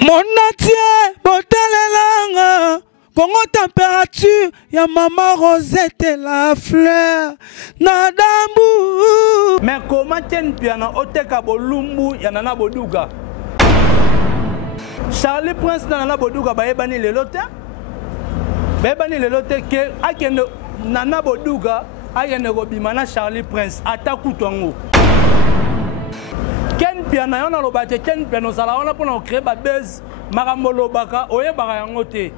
Monatie, botalelanga, Congo température, ya maman Rosette la fleur, nadambu. Mais comment tiens piano oteka bolumbu ya nana boduga? Charlie Prince na nana boduga ba ebani lelote? Ba ebani lelote ke akende nana boduga ayene robimana Charlie Prince ataku twango. Ken piano yana lobate ken piano sala wana pona créer ba buzz makamolo baka oyebaka yango te.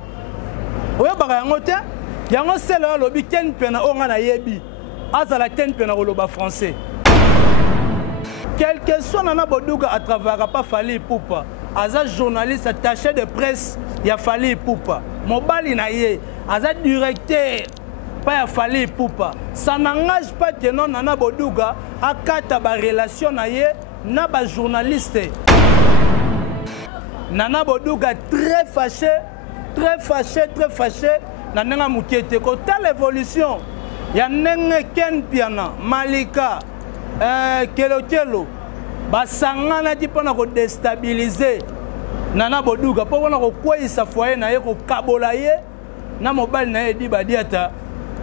Oyebaka yango te? Yango sela lobi ken piano onga na yebi. Azala ken piano loba français. Quel que soit nana boduga à travers pas Fally Ipupa. Aza journaliste attaché de presse ya Fally Ipupa. Mobali na ye, aza directeur pas ya Fally Ipupa. Ça n'engage pas que non nana boduga akata ba relation na ye na ba journaliste. Nana boduga très fâché na nenga mukete ko telle évolution ya nenge ken piana Malika Kelo basangana ti pona ko déstabiliser nana boduga po pona ko kwisa foyer na ye ko kabola ye na mobile na ye di badiata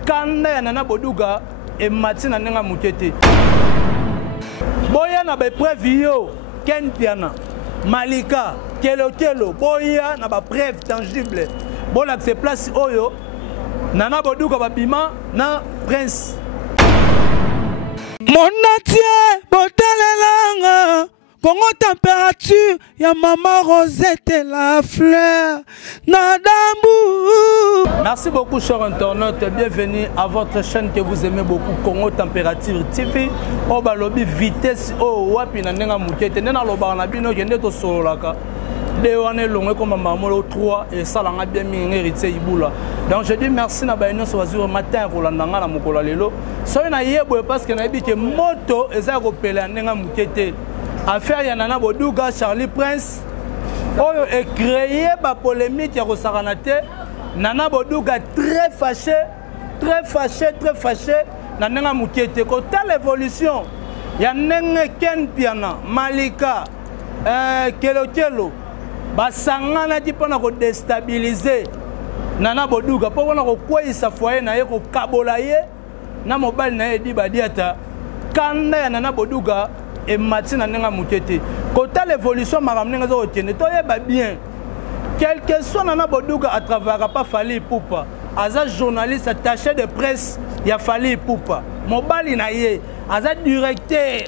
kanda ya nana boduga e matina nenga mukete boya na be preuve yo ken piana Malika Kelo boya na ba preuve tangible bona que c'est place oyo nana boduga babima na Prince. Monatie, botalelanga, Congo température, ya maman Rosette la fleur, nadambu. Merci beaucoup chers internautes, bienvenue à votre chaîne que vous aimez beaucoup, Congo Température TV. O balobi vitesse o wapi na nenga mukete nena loba na bino kende to solaka. De wane longé comme mamolo 3 et ça langa bien mi héritier ibula. Donc je dis merci na baino so waziro matin ko landanga na mokola lelo. So na yebo parce que na bi ke moto eza ko pele nenga mukete. Affaire ya nana boduga Charlie Prince. Oyo est créé ba polémique ya ko saranate. Nana boduga très fâché na nenga mukete ko telle évolution. Ya nenge ken piana Malika Kelo basangana ti pona ko déstabiliser nana boduga po pona ko kwisa foyer na ye ko kabola ye na mobile na ye di badiata kanda ya nana boduga e matina nenga mukete ko ta l'évolution makamnenga zo tene to yeba bien quel que soit nana boduga à travers pas Fally Ipupa aza journaliste attaché de presse ya Fally Ipupa mobali na ye aza directeur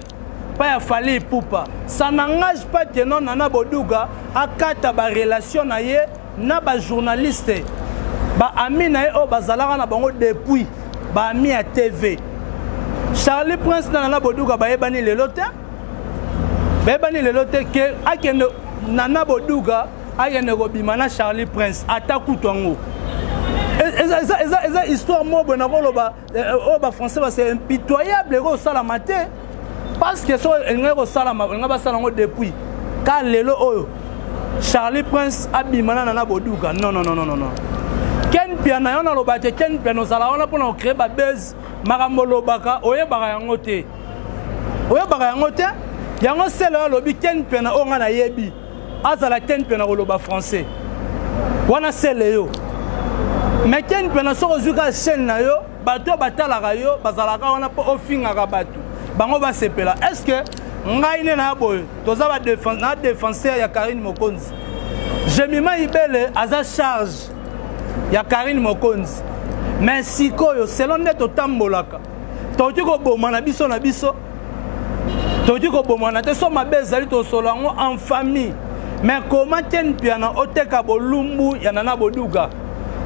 pas ya Fally Ipupa. Ça n'engage pas que non nana boduga akata ba relation na ye na ba journaliste ba ami na ye o bazalaka na bango depuis ba ami ya TV. Charlie Prince na nana boduga ba ebani lelote ke akende nana boduga ayene robimana Charlie Prince ataku twango. Eza histoire mo bona ko loba o ba français ba c'est impitoyable ko sala matin. Parce que so engeko salama ngaba salango depuis ka lelo oyo Charlie Prince abimana na boduga non ken piano yana lobate ken piano sala wana pona créer ba buzz makamolo baka oyebaka yango te yango sela lobi ken piano onga na yebi azala ken piano loba français wana sele yo mais ken piano so ozuka chaîne na yo bato batalaka yo bazalaka wana po ofingaka bato bango ba sepela. Est-ce que ngaine na boy toza ba défenseur ya Karine Mokonzi Jemima Ibele aza charge ya Karine Mokonzi mais sikoyo selon net otambolaka toki ko boma na biso toki ko boma na te so mabezali to solango en famille mais comment ten piano oteka bolumbu ya nana boduga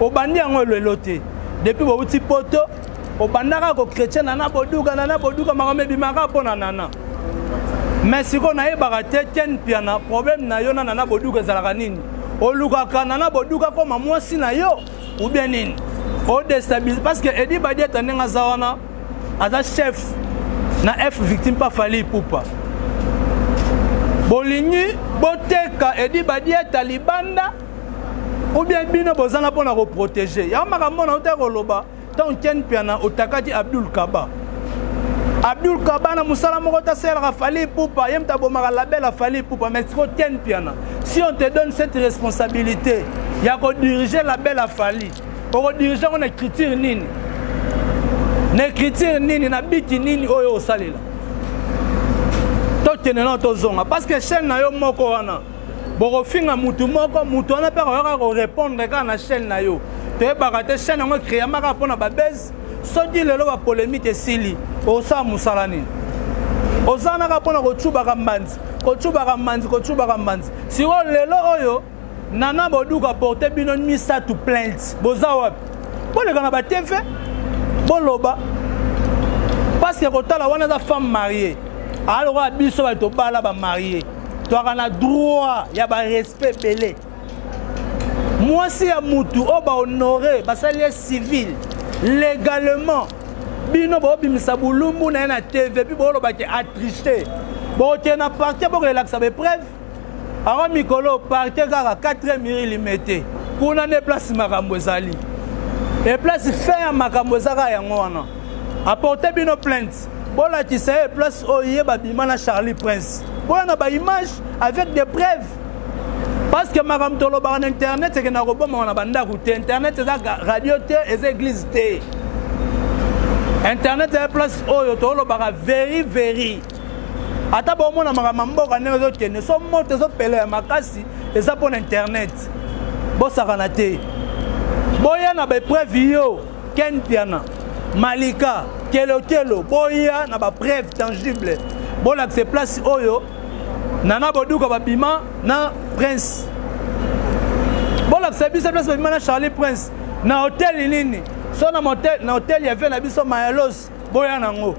obandi yango lelote depuis bobuti poto obandaka ko chrétien nana boduga makame bimaka pona nana mais siko na yebaka te ken piana problème na yo nana boduga zalaka nini olukaka nana boduga ko mwasi na yo ou bien nini o déstabiliser parce que Edi Badiata nenga zawana aza chef na F victime pas Fally Ipupa bolingi boteka Edi Badiata libanda ou bien bino bozana pona ko protéger ya makambo na uta ko loba tant ken piana otakati Abdul Kaba Abdul Kabana Moussala Morota Sera Fali Poupa, Yem Tabomara Label Fali Poupa, mais Tiens Piana. Si on te donne cette responsabilité, il y a qu'à diriger la belle Fali. Pour diriger on écriture nini. N'écriture nini, na biki nini oyo salila. Tout tenant to zonga. Parce que chaîne na yo moko wana. Boko finga mutu moko, mutu wana pe répondre quand na chaîne na yo. Te bakate chaîne ngo créer maka pona ba base. So dit lelo ba polémique esili. Osa musalani. Osa na ka pona ko chuba ka manzi. Ko chuba ka manzi. Si o lelo oyo Nana Boduga porté bino misa to plainte. Boza wap. Bo le kana ba TV. Boloba. Parce que quand la wana da femme mariée. Alors biso ba to bala ba marié. Tu as droit, il y a un respect belé. Moi, si à Moutou, on va honorer, parce que c'est civil, légalement. Bino ba bimisa bulumbu na na TV, puis bon ba attricher. Bon tiens à partir pour relaxer avec preuve. Alors Mikolo partir à 4 mm. Pour na déplacer Makambozali. Et place faire Makambozara yango wana. Apporter bino plainte. Bon là tu sais place oye ba bimana Charlie Prince. Bon on a ba image avec des preuves. Parce que Maram Tolo par internet c'est que na robot on a banda route internet c'est radio té et église té. Internet c'est place oyo tolo bara very. Ata bon mon na mamboka ne zo tene so moto zo pele makasi et ça pour internet. Bon ça ranaté. Boya na ba preuve yo Ken Piana. Malika Kelo boya na ba preuve tangible. Bon là c'est place oyo Nana Boduga babima na Prince. Bon là c'est place babima na Charlie Prince. Na hôtel nini. So na hôtel y avait na biso Mayalos boya nango.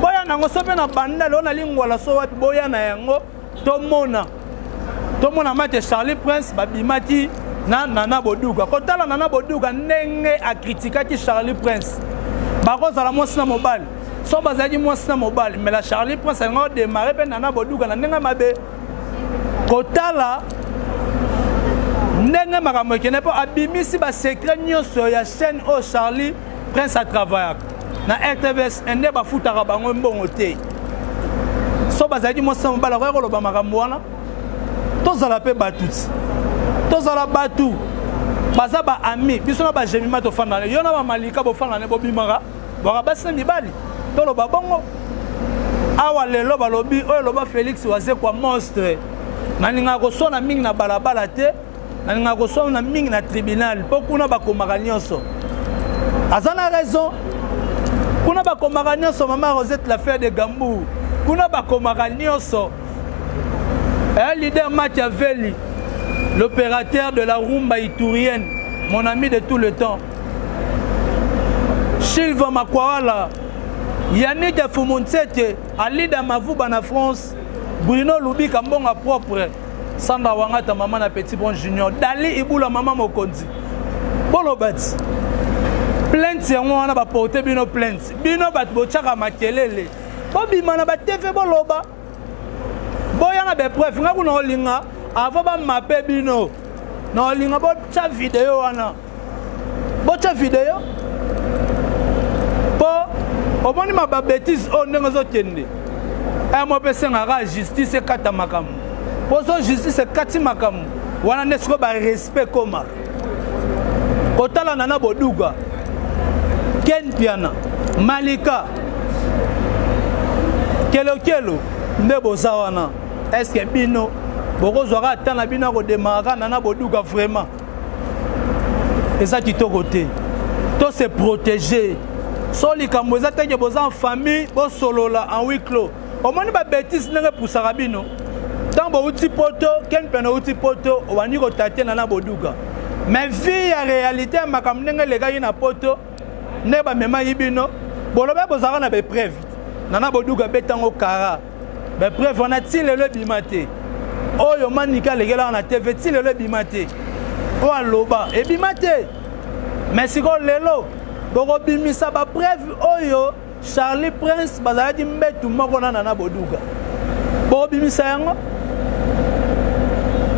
Boya nango so pe na banda lo na lingwa la so wapi boya na yango to mona mate Charlie Prince babimati na Nana Boduga. Kotala Nana Boduga ndenge a critiqué Charlie Prince. Bako za la mwasi na mobile. So bazali mwasi na mobile mais la Charlie Prince a démarré pe Nana Boduga na ndenge mabe. Kotala ndenge makambo kene po abimisi ba secret nyonso ya chaîne au Charlie Prince a travaillé. Na RTVS ende ba futaka bango mbongo te. So bazali mwasi na mobile ko loba makambo wana. Tozala pe batuti. Tozala batu baza ba ami biso na ba jemima to fanda yo na ba malika bo fanda ne bo bimara ba basa mibali to lo ba bongo awa lelo ba lobi oyo loba Félix waze kwa monstre na ninga ko sona mingi na balabala te na ninga ko sona mingi na tribunal po kuna ba komaka nyonso azana raison kuna ba komaka nyonso mama Rosette l'affaire de Gambou kuna ba komaka nyonso leader Machiavelli. L'opérateur de la rumba itourienne, mon ami de tout le temps. Sylvain Makwala, Yannick Foumontsete, Ali Damavouba na France, Bruno Loubi Kambonga propre, Sandra Wangata maman na Petit Bon Junior, Dali Iboula maman Mokonzi. Bolobati. Plainte on a porté bino plainte. Bino bat bochaka makelele. Bobi mana ba TV boloba. Boya na be preuve nga kuno linga. Avant de m'appeler bino, non, il y a une vidéo. Une vidéo. Pour au moins ma bêtise, on ne nous attend. Et moi, je la justice est katamakam. Pour la justice est katimakam. On a un respect comme. Quand on a Nana Boduga, Ken Piana, Malika, Kelo, Nebozawana, est-ce que bino? Boko zora atana bino ko démarrer Nana Boduga vraiment. Et ça qui to côté. To se protéger. Soli kamoza tenge boza en famille, bo solola en huis clos. Au moins ba bêtise nenge pour sarabino. Tant bo uti poto, ken pena uti poto, wani ko taté Nana Boduga. Mais vie en réalité makam nenge lega ina poto, ne ba mema yibino. Boloba bozara na be preuve. Nana Boduga betango kara. Be preuve on a-t-il le bimate. Oyo manika legela na TV ti lelo bimate o aloba e bimate mais siko lelo boko bimisa ba preuve oyo Charlie Prince bazadi mbetu moko na Nana Boduga boko bimisa yango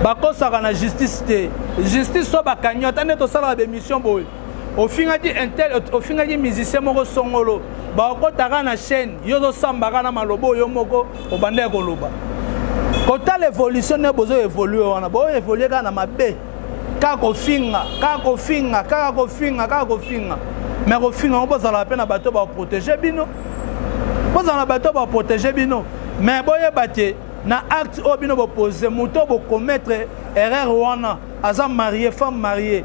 bakosaka na justice te justice so bakanyota ne to sala ba mission boy ofingaki intel ofingaki musicien moko songolo bakotaka na chaîne yo zosambaka na malobo yo moko obanda ya koloba kota l'évolution ne bozo évoluer wana bo évoluer kana mabe kaka kofinga mais kofinga bozala pe na bato ba protéger bino bozala bato ba protéger bino mais boyeba te na acte o bino bo poser muto bo commettre erreur wana aza marié femme mariée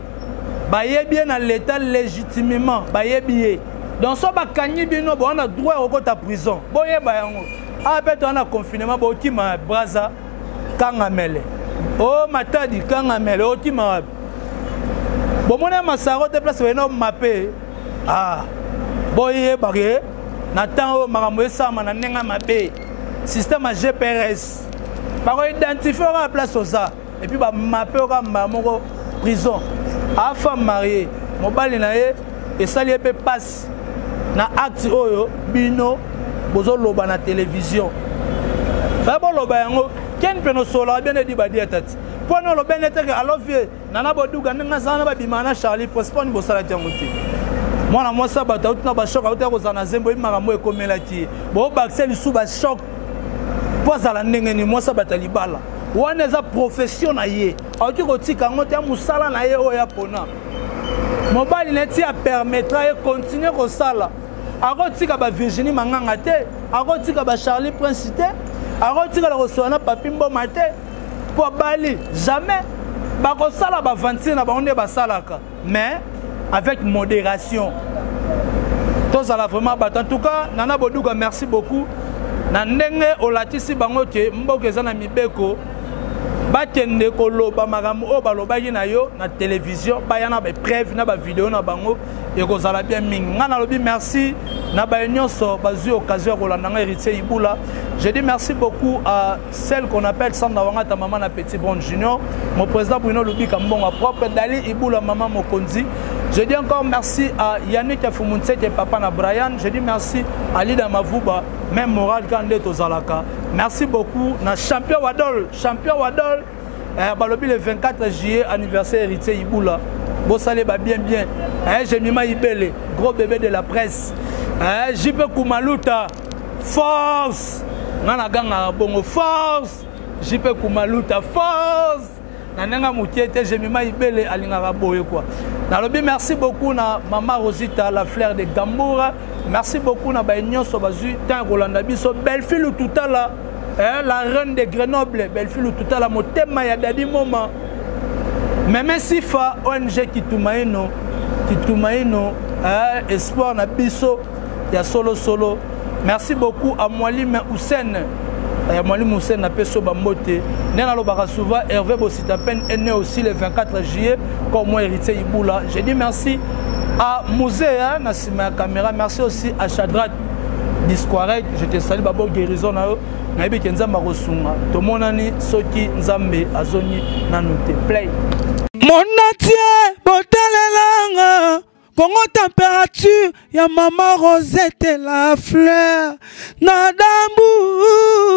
bayebi na l'état légitimement bayebi donc so bakanyi bino bo na droit au kota prison boyeba yango apeto na confinement bo kima braza kangamele oh matadi kangamele o kima bo mona masaro te place wena mapé boyeba ke na temps makambo esama na nenga mabe système à GPRS bako identifier la place au ça et puis ba mapé au moko prison a femme mariée mobali na ye et ça lié pe passe na acte oyo bino bozo loba na télévision fa bo loba yango ken peno sola bien di ba diatati pono lo benete ke alofie nana boduga nga sana ba bimana Charlie Prosper ni bosala tiangote mwana mwasa bata utina ba choc auta ko zana zembo imakambo ekomelaki bo baxel sous ba choc pozala ndenge ni mwasa bata libala wana za profession na ye auti ko tika ngote musala na ye oya pona mobali neti a permettra e continuer ko sala akotika ba Virginie Manganga te akotika ba Charlie Prince te akotika la rosona papimbo mate po bali jamais bako sala ba vantine na baonde ba salaka mais avec modération tous à la vraiment bat en tout cas nana boduga merci beaucoup na ndenge olatisi bango ke mboka ezana mibeko bakende koloba makambo o balobaki na yo na télévision bayana ba preuve na ba vidéo na bango et kozala bien mingi ngana lobi merci na ba nyonso bazui occasion kolanda nga héritier Ibula. Je dis merci beaucoup à celle qu'on appelle Sandra Wanga ta maman na Petit Bon Junior, mon président Bruno Lubika Mbonga propre Dali Ibula maman Mokonzi. Je dis encore merci à Yannick Afumunse et papa na Brian. Je dis merci à Lida Mavuba, même moral Kande Tozalaka. Merci beaucoup na champion Wadol balobi le 24 juillet anniversaire héritier Ibula. Bossale ba bien Jemima Ibele, gros bébé de la presse. JP Kumaluta, force. Nana ganga bongo force. JP Kumaluta, force. Nananga Moutiete, Jemima Ibele alingara boye quoi. Nalobi merci beaucoup na Maman Rosita, la fleur de Gamboura. Merci beaucoup na Baignon Sobazu, Tan Rolanda Biso, belle fille tout à la reine de Grenoble, belle fille tout à la motema ya dadi moment. Même si fa ONG Kitumaino espoir na biso ya solo. Merci beaucoup à Mwalim Hussein. Mwalim Hussein na peso bambote. Nena lobaka souvent Hervé Bossitapen est né aussi le 24 juillet comme moi héritier Ibula. Je dis merci à Mouzéa na sima caméra. Merci aussi à Chadrat Disquarek. Je te salue babo guérison na yo. Na yebi Nzamba kosunga. Tomonani soki Nzambe azoni nanote. Play. Mon atier, botalelanga, Congo température, ya maman Rosette la fleur, Nadambu.